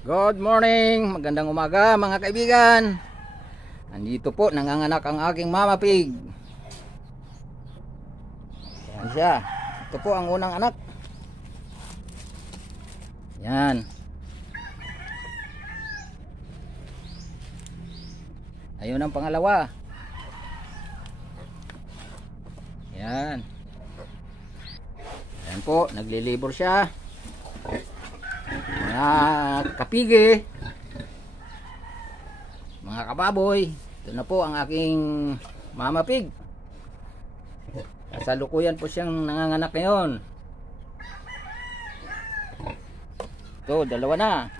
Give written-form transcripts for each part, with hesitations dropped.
Good morning, magandang umaga mga kaibigan. Andito po nanganganak ang aking mama pig. Yan siya. Ito po ang unang anak. Yan. Ayun ang pangalawa. Yan. Yan po, naglilibor siya. Mga kapigi, mga kababoy, ito na po ang aking mama pig. Kasalukuyan po siyang nanganganak ngayon. Ito, dalawa na.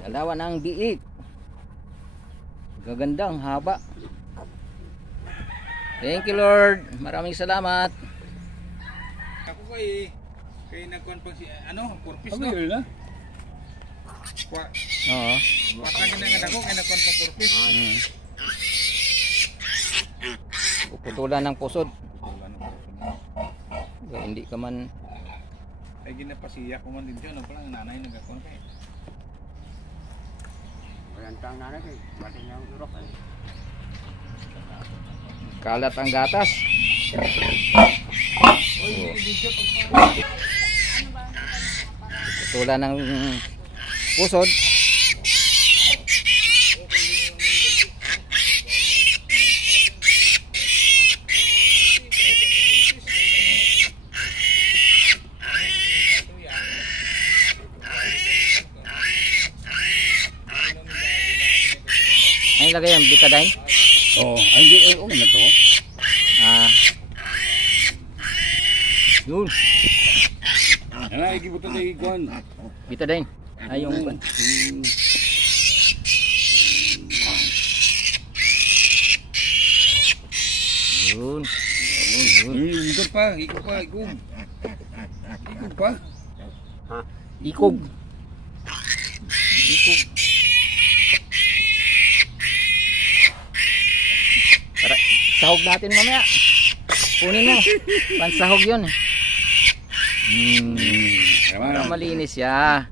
Dalawa na ang biik. Gagandang haba. Thank you Lord, maraming salamat. Ako kay nagkuhan pang si purpose no. na. Oo. Wata ginangad ako kay nagkuhan pang purpose. Puputulan ng pusod. Hindi ka man Ay ginapasiya ko man din diyan, ano pala ang nanay nagkuhan kay. Walang tang nanay kay. Bati niya ang urok ay. kalat ang gatas. Putulan ng pusod. Ay lagay ang betadine. Oh, ay hindi okay na to. Yun. Ana igibuto tay kuan. Betadine. Ay yung Yun. Ikot pa, ikot pa, ikot. Ikot pa. Ha? Ikog. Ikog. Para sahog natin mamaya. Kunin mo. Pansahog yun. Para malinis siya.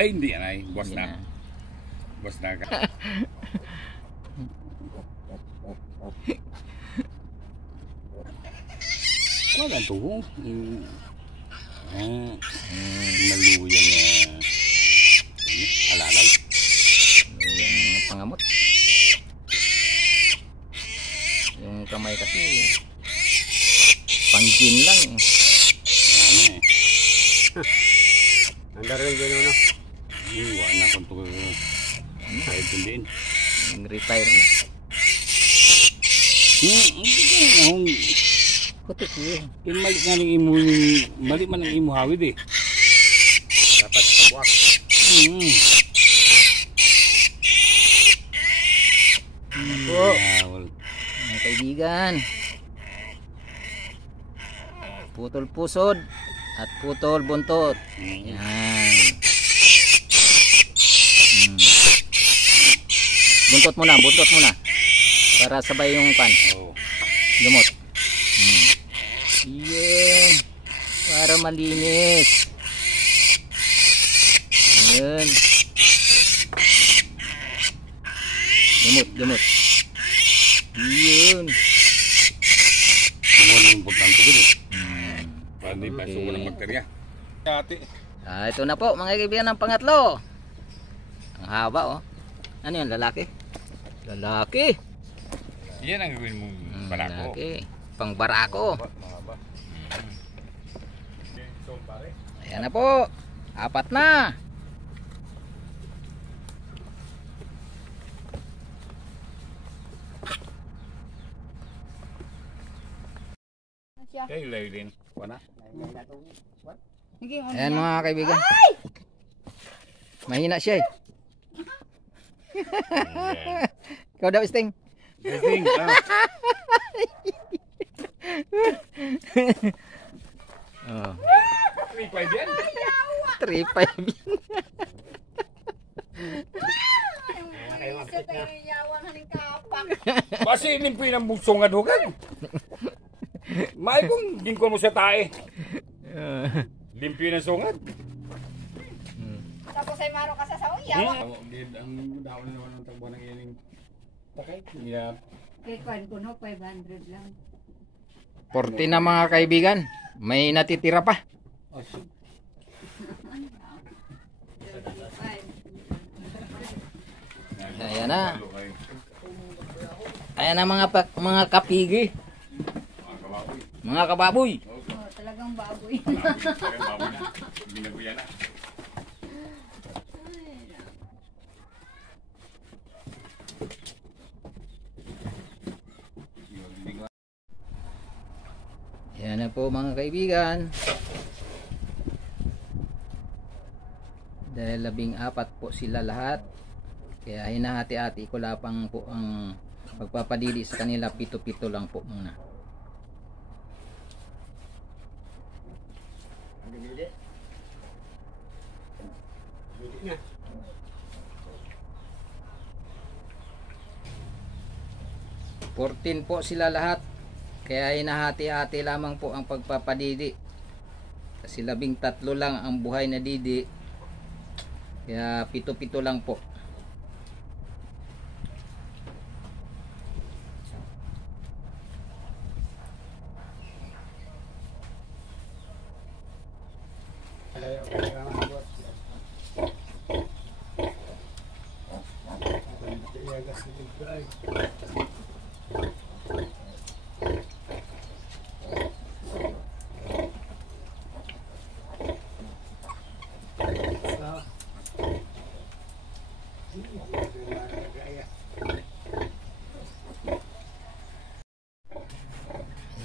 Ay hindi yan ay. Buwas na. Buwas na ka. Wala to. Maluyang alalay. Yung pangamot. Yung kamay kasi panggin lang eh. Andar rin dyan ano? Iwa na kung ito kahit din. Yung retire na. Kutik yun. Malik nga ng imo, malik man ng imo hawid eh. Dapat kabuak. Mga kaibigan, putol pusod at putol buntot. Yan. Buntot muna para sabay yung pan. Gamot. Yan. Para malinis. Yan. Gamot. Yun. Ano yung importante dito? Para di pasok ng bakterya. Ito na po mga kaibigan ng pangatlo. Ang haba oh. Ano yan, lalaki? Lalaki. Yan ang gawin mong barako. Lalaki. Pang barako. Ayan na po. 4 na. Kaya ilayo din. Wana? Ayan mga kaibigan. Mahina siya eh. Ikaw daw Sting. Sting. 3.5 yan? 3.5 yan. Basi inimpoy ng buso nga dugan. May kung gingko mo sa tae. Limpyo na sungat. Tapos ay maro ka sa saoyaw. Ang daon na naman ng tagbo ng ining takay. Yeah. Kay kwan ko no, 500 lang. 40 na mga kaibigan. May natitira pa. Oh, shit. Ayan na. Ayan na mga kapigi. Mga kababoy. Oh, talagang baboy. Binaguyan na. Ayan na po mga kaibigan. Dahil 14 po sila lahat. Kaya hinahati-hati ko lapang po ang pagpapadili sa kanila. 7-7 lang po muna. Bili na. Po sila lahat. Kaya hinahati-hati lamang po ang pagpapadidi. Kasi 13 lang ang buhay na didi. Kaya 7-7 lang po.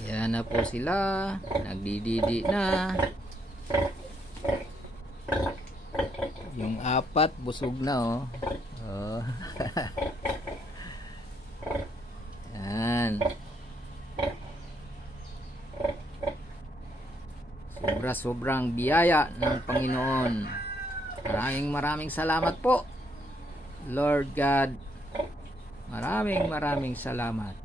Ayan na po sila. Nagdididi na. Yung 4 busog na oh. Oh. Yan. Sobrang biyaya ng Panginoon. Maraming salamat po, Lord God. Maraming salamat.